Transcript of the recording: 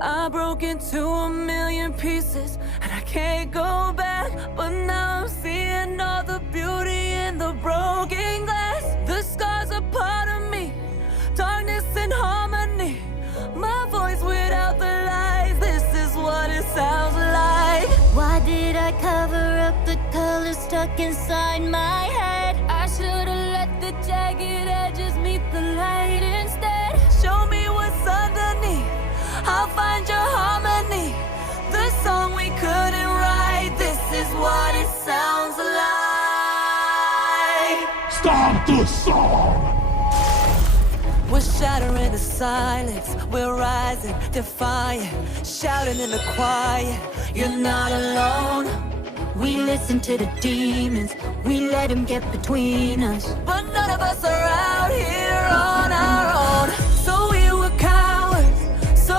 I broke into a million pieces and I can't go back. But now I'm seeing all the beauty in the broken glass. The scars are part of me, darkness and harmony. My voice without the lies, this is what it sounds like. Why did I cover up the colors stuck inside my head? I should've let the jagged edges meet the light instead. Show me what's underneath, I'll find your harmony. The song we couldn't write, this is what it sounds like. Stop the song! We're shattering the silence, we're rising, defiant, shouting in the quiet. You're not alone. We listen to the demons, we let them get between us. But none of us are out here on our